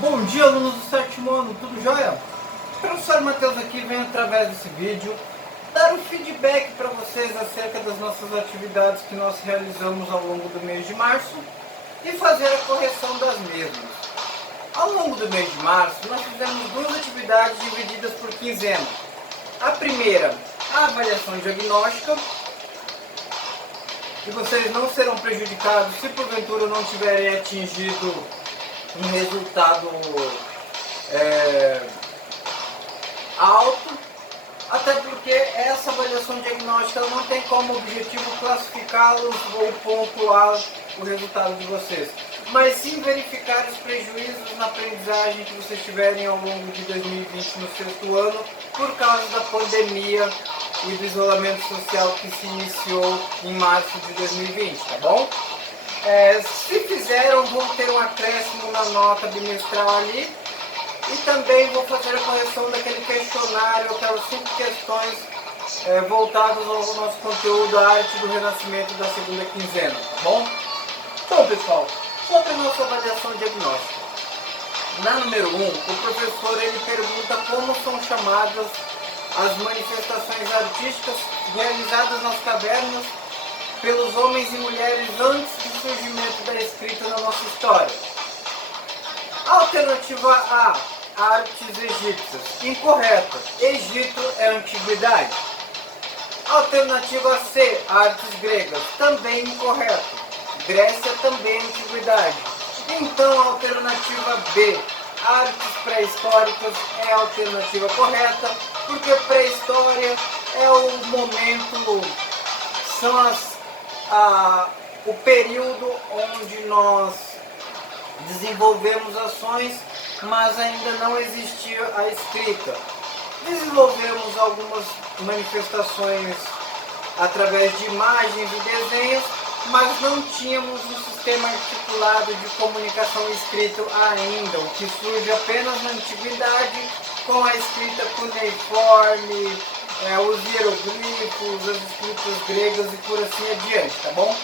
Bom dia, alunos do sétimo ano, tudo jóia? O professor Matheus aqui vem através desse vídeo dar um feedback para vocês acerca das nossas atividades que nós realizamos ao longo do mês de março e fazer a correção das mesmas. Ao longo do mês de março, nós fizemos duas atividades divididas por quinzena. A primeira, a avaliação diagnóstica, e vocês não serão prejudicados se porventura não tiverem atingido um resultado alto, até porque essa avaliação diagnóstica não tem como objetivo classificá-los ou pontuar o resultado de vocês, mas sim verificar os prejuízos na aprendizagem que vocês tiverem ao longo de 2020 no sexto ano, por causa da pandemia e do isolamento social que se iniciou em março de 2020, tá bom? Se fizeram, vão ter um acréscimo na nota bimestral ali, e também vou fazer a correção daquele questionário, aquelas 5 questões voltadas ao nosso conteúdo, a arte do renascimento da segunda quinzena, tá bom? Então, pessoal, sobre a nossa avaliação diagnóstica. Na número 1, o professor ele pergunta como são chamadas as manifestações artísticas realizadas nas cavernas pelos homens e mulheres antes do surgimento da escrita na nossa história. Alternativa A, artes egípcias. Incorreta. Egito é antiguidade. Alternativa C, artes gregas. Também incorreto. Grécia também é antiguidade. Então a alternativa B, artes pré-históricas, é a alternativa correta, porque pré-história é o momento, são o período onde nós desenvolvemos ações, mas ainda não existia a escrita. Desenvolvemos algumas manifestações através de imagens e desenhos, mas não tínhamos um sistema articulado de comunicação escrito ainda, o que surge apenas na antiguidade com a escrita cuneiforme, os hieroglifos, as escritas gregas e por assim adiante, tá bom?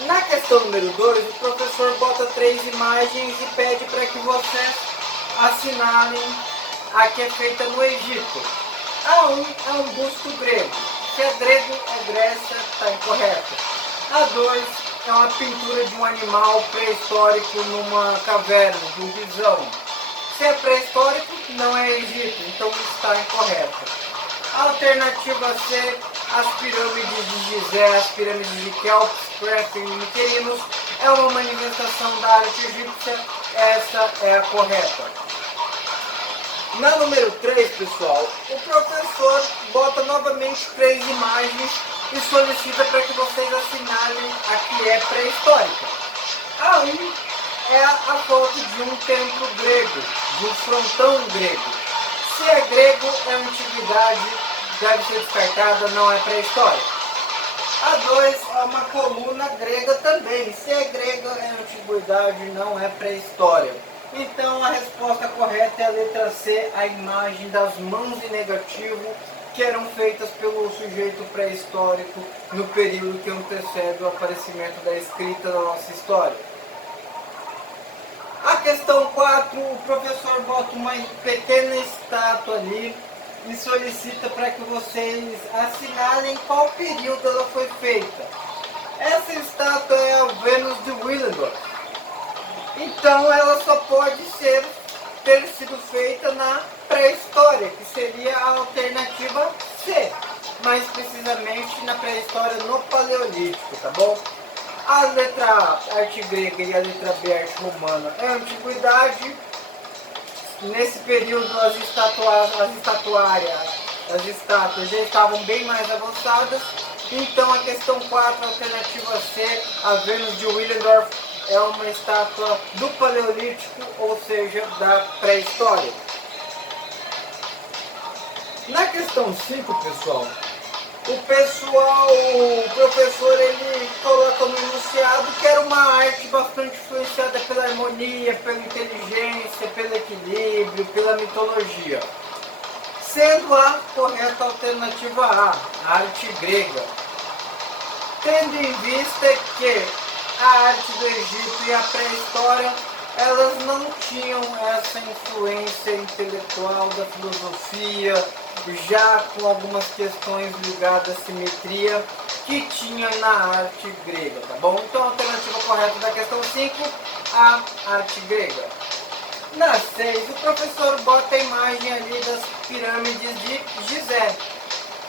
Na questão número 2, o professor bota 3 imagens e pede para que vocês assinalem a que é feita no Egito. A 1 é um busto grego. Se é grego, é Grécia, está incorreto. A 2 é uma pintura de um animal pré-histórico numa caverna, de um visão. Se é pré-histórico, não é Egito, então está incorreto. A alternativa C, as pirâmides de Gizé, as pirâmides de Kelps, Crefton e Miquerinos, é uma manifestação da arte egípcia, essa é a correta. Na número 3, pessoal, o professor bota novamente 3 imagens e solicita para que vocês assinalem a que é pré-histórica. A 1 é a foto de um templo grego, de um frontão grego. Se é grego, é antiguidade, deve ser descartada, não é pré-história. A 2 é uma coluna grega também. Se é grega, é antiguidade, não é pré-história. Então a resposta correta é a letra C, a imagem das mãos em negativo que eram feitas pelo sujeito pré-histórico no período que antecede o aparecimento da escrita da nossa história. A questão 4, o professor bota uma pequena estátua ali e solicita para que vocês assinalem qual período ela foi feita. Essa estátua é a Vênus de Willendorf. Então ela só pode ter sido feita na pré-história, que seria a alternativa C, mais precisamente na pré-história no Paleolítico, tá bom? A letra A, arte grega, e a letra B, arte romana, é a antiguidade. Nesse período as estátuas já estavam bem mais avançadas, então a questão 4, a alternativa C, a Vênus de Willendorf, é uma estátua do Paleolítico, ou seja, da pré-história. Na questão 5, pessoal, o professor ele coloca no enunciado que era uma arte bastante influenciada pela harmonia, pela inteligência, pelo equilíbrio, pela mitologia. Sendo a correta alternativa A, a arte grega. Tendo em vista que a arte do Egito e a pré-história elas não tinham essa influência intelectual da filosofia, já com algumas questões ligadas à simetria que tinha na arte grega, tá bom? Então a alternativa correta da questão 5, a arte grega. Na 6, o professor bota a imagem ali das pirâmides de Gizé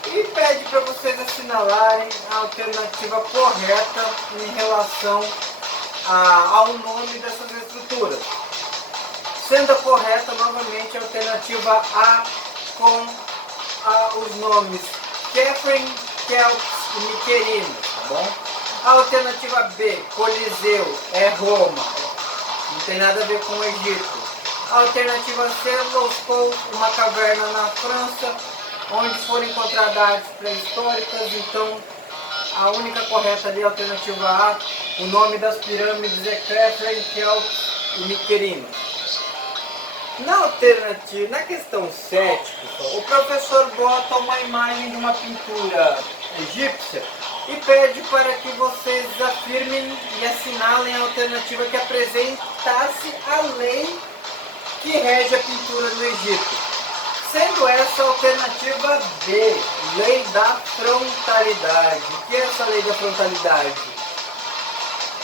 e pede para vocês assinalarem a alternativa correta em relação ao nome dessas estruturas. Sendo a correta, novamente, a alternativa A com os nomes Catherine, Kelps e Miquerino, tá bom? A alternativa B, Coliseu, é Roma, não tem nada a ver com o Egito. A alternativa C, Louskol, uma caverna na França, onde foram encontradas artes pré-históricas. Então, a única correta ali é a alternativa A. O nome das pirâmides é Catherine, Kelps e Miquerino. Na questão 7, pessoal, o professor bota uma imagem de uma pintura egípcia e pede para que vocês afirmem e assinalem a alternativa que apresentasse a lei que rege a pintura no Egito. Sendo essa a alternativa B, lei da frontalidade. O que é essa lei da frontalidade?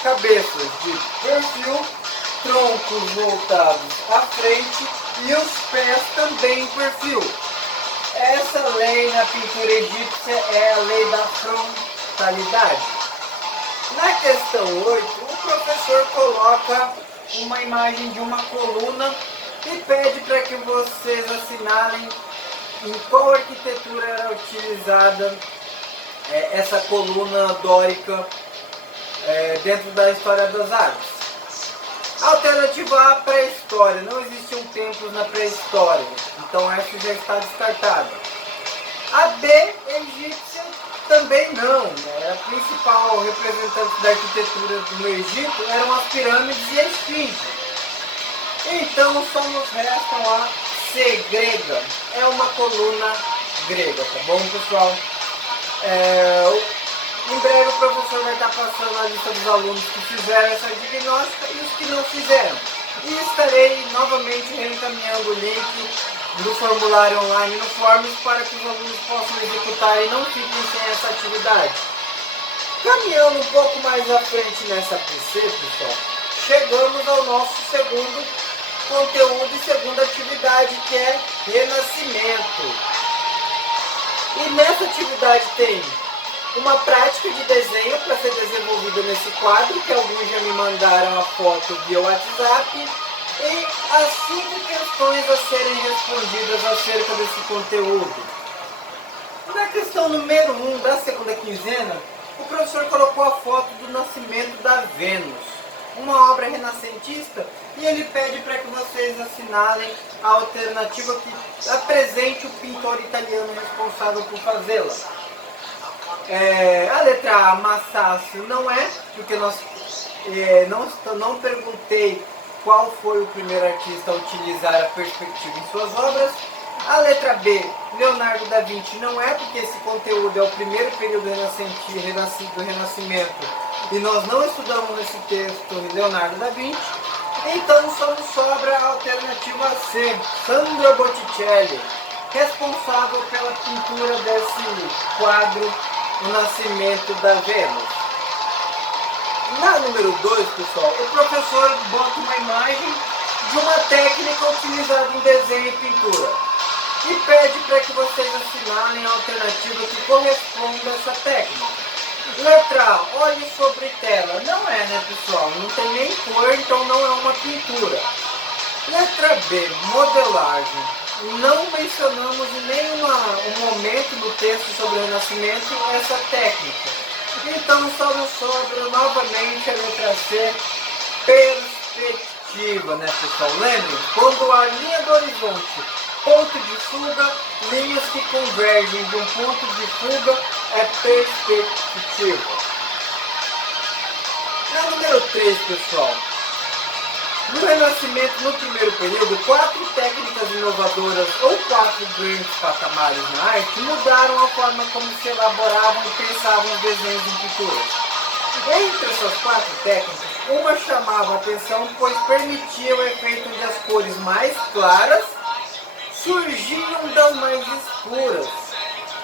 Cabeças de perfil, troncos voltados à frente e os pés também em perfil. Essa lei na pintura egípcia é a lei da frontalidade. Na questão 8, o professor coloca uma imagem de uma coluna e pede para que vocês assinalem em qual arquitetura era utilizada essa coluna dórica dentro da história das artes. Alternativa A, pré-história. Não existiam templos na pré-história, então essa já está descartada. A B, egípcia, também não. A principal representante da arquitetura no Egito eram as pirâmides e a esfinge. Então só nos restam a C, grega. É uma coluna grega, tá bom, pessoal? Em breve o professor vai estar passando a lista dos alunos que fizeram essa diagnóstica e os que não fizeram. E estarei novamente reencaminhando o link do formulário online no Forms para que os alunos possam executar e não fiquem sem essa atividade. Caminhando um pouco mais à frente nessa PC, pessoal, chegamos ao nosso segundo conteúdo e segunda atividade, que é Renascimento. E nessa atividade tem uma prática de desenho para ser desenvolvida nesse quadro, que alguns já me mandaram a foto via WhatsApp, e as 5 questões a serem respondidas acerca desse conteúdo. Na questão número 1 da segunda quinzena, o professor colocou a foto do nascimento da Vênus, uma obra renascentista, e ele pede para que vocês assinalem a alternativa que apresente o pintor italiano responsável por fazê-la. A letra A, Massaccio, não é, porque não perguntei qual foi o primeiro artista a utilizar a perspectiva em suas obras. A letra B, Leonardo da Vinci, não é, porque esse conteúdo é o primeiro período do Renascimento e nós não estudamos nesse texto Leonardo da Vinci. Então só nos sobra a alternativa C, Sandro Botticelli, responsável pela pintura desse quadro, O Nascimento da Vênus. Na número 2, pessoal, o professor bota uma imagem de uma técnica utilizada em desenho e pintura e pede para que vocês assinalem a alternativa que corresponde a essa técnica. Letra A, olhe sobre tela. Não é, né, pessoal? Não tem nem cor, então não é uma pintura. Letra B, modelagem. Não mencionamos em nenhum momento no texto sobre o Renascimento essa técnica. Então só nos sobra novamente a letra C, perspectiva, né, pessoal? Lembre, quando a linha do horizonte, ponto de fuga, linhas que convergem de um ponto de fuga, é perspectiva. Na número 3, pessoal, no Renascimento, no primeiro período, 4 técnicas inovadoras ou 4 grandes patamares na arte mudaram a forma como se elaboravam e pensavam os desenhos em pinturas. Entre essas 4 técnicas, Uma chamava a atenção, pois permitia o efeito de as cores mais claras surgiam das mais escuras,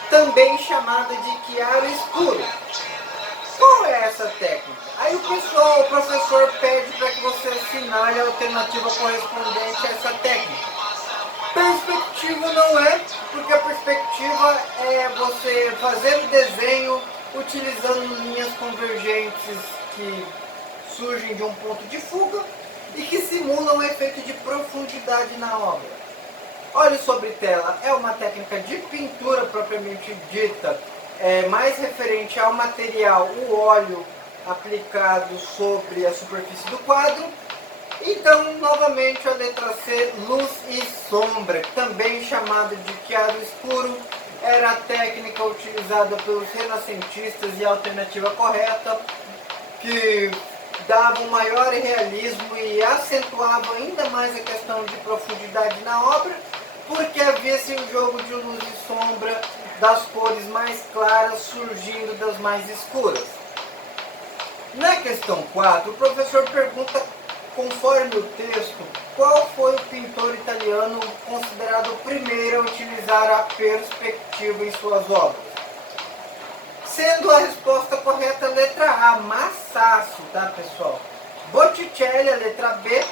também chamada de chiaro escuro. Qual é essa técnica? Aí o professor pede para que você assinale a alternativa correspondente a essa técnica. Perspectiva não é, porque a perspectiva é você fazer o desenho utilizando linhas convergentes que surgem de um ponto de fuga e que simulam um efeito de profundidade na obra. Óleo sobre tela é uma técnica de pintura propriamente dita, mais referente ao material, o óleo aplicado sobre a superfície do quadro. Então, novamente, a letra C, luz e sombra, também chamada de chiaro escuro, era a técnica utilizada pelos renascentistas e a alternativa correta, que dava um maior realismo e acentuava ainda mais a questão de profundidade na obra, porque havia-se um jogo de luz e sombra das cores mais claras surgindo das mais escuras. Na questão 4, o professor pergunta, conforme o texto, qual foi o pintor italiano considerado o primeiro a utilizar a perspectiva em suas obras? Sendo a resposta correta a letra A, Massaço, tá pessoal? Botticelli, a letra B,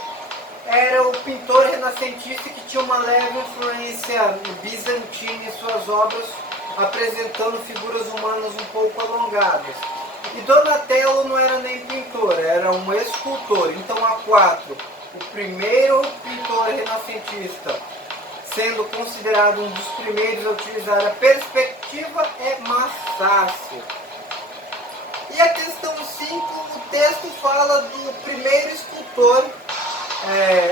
era o pintor renascentista que tinha uma leve influência bizantina em suas obras, apresentando figuras humanas um pouco alongadas. E Donatello não era nem pintor, era um escultor. Então a 4, o primeiro pintor renascentista, sendo considerado um dos primeiros a utilizar a perspectiva, é Massaço. E a questão 5, o texto fala do primeiro escultor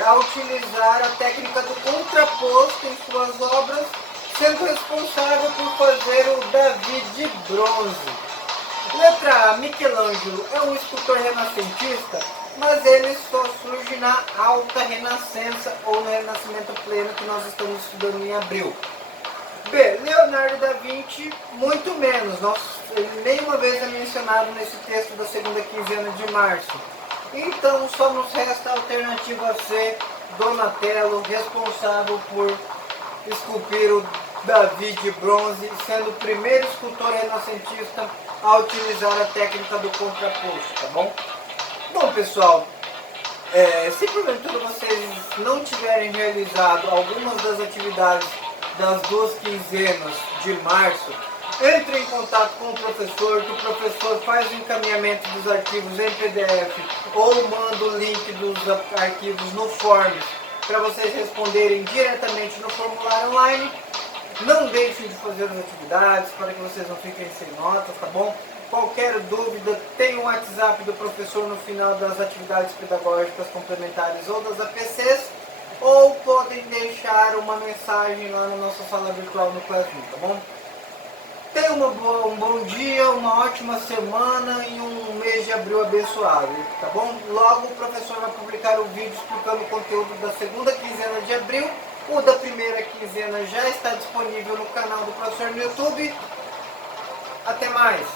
a utilizar a técnica do contraposto em suas obras, sendo responsável por fazer o Davi de bronze. Letra A, Michelangelo é um escultor renascentista, mas ele só surge na alta renascença ou no renascimento pleno que nós estamos estudando em abril. B, Leonardo da Vinci, muito menos, ele nenhuma vez é mencionado nesse texto da segunda quinzena de março. Então só nos resta a alternativa C, Donatello, responsável por esculpir o Davi de bronze, sendo o primeiro escultor renascentista a utilizar a técnica do contraposto, tá bom? Bom pessoal, se porventura vocês não tiverem realizado algumas das atividades das 2 quinzenas de março, entre em contato com o professor, que o professor faz o encaminhamento dos arquivos em PDF ou manda o link dos arquivos no Forms para vocês responderem diretamente no formulário online. Não deixem de fazer as atividades para que vocês não fiquem sem notas, tá bom? Qualquer dúvida, tem o WhatsApp do professor no final das atividades pedagógicas complementares ou das APCs, ou podem deixar uma mensagem lá na nossa sala virtual no Classroom, tá bom? Tenha um bom dia, uma ótima semana e um mês de abril abençoado, tá bom? Logo o professor vai publicar o vídeo explicando o conteúdo da segunda quinzena de abril. O da primeira quinzena já está disponível no canal do professor no YouTube. Até mais!